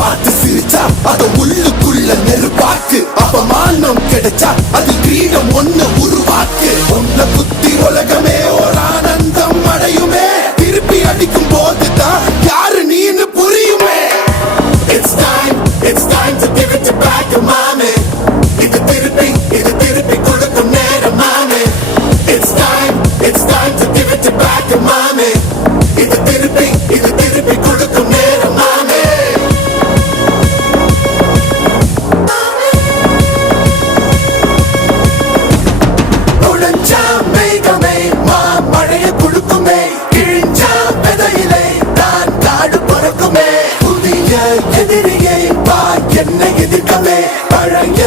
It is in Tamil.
பார்த்து சிரிச்சா அத உள்ளுக்குள்ள நெருப்பாக்கு. அவமானம் கிடைச்சா அதில் கிரீடம் ஒண்ணு உருவாக்கு. ஒன்ன புத்தி உலகமே ஒரு ஆனந்தம் அடையுமே. திருப்பி அடிக்கும் போதுதான் யாரு நீன்னு புரியுமே. It's time to give it back to mommy. இது திருப்பி கொடுக்கும் நேரம் மாமே. It's time to give it back to mommy. இது திருப்பி கொடுக்கும் நேரம் மாமே. நுழைஞ்சா மேகமே மழைய கொடுக்குமே. கிழிஞ்சா விதையிலே தான் காடு பறக்குமே. புதிய எதிரியை என்ன எதிர்க்கவே. பழைய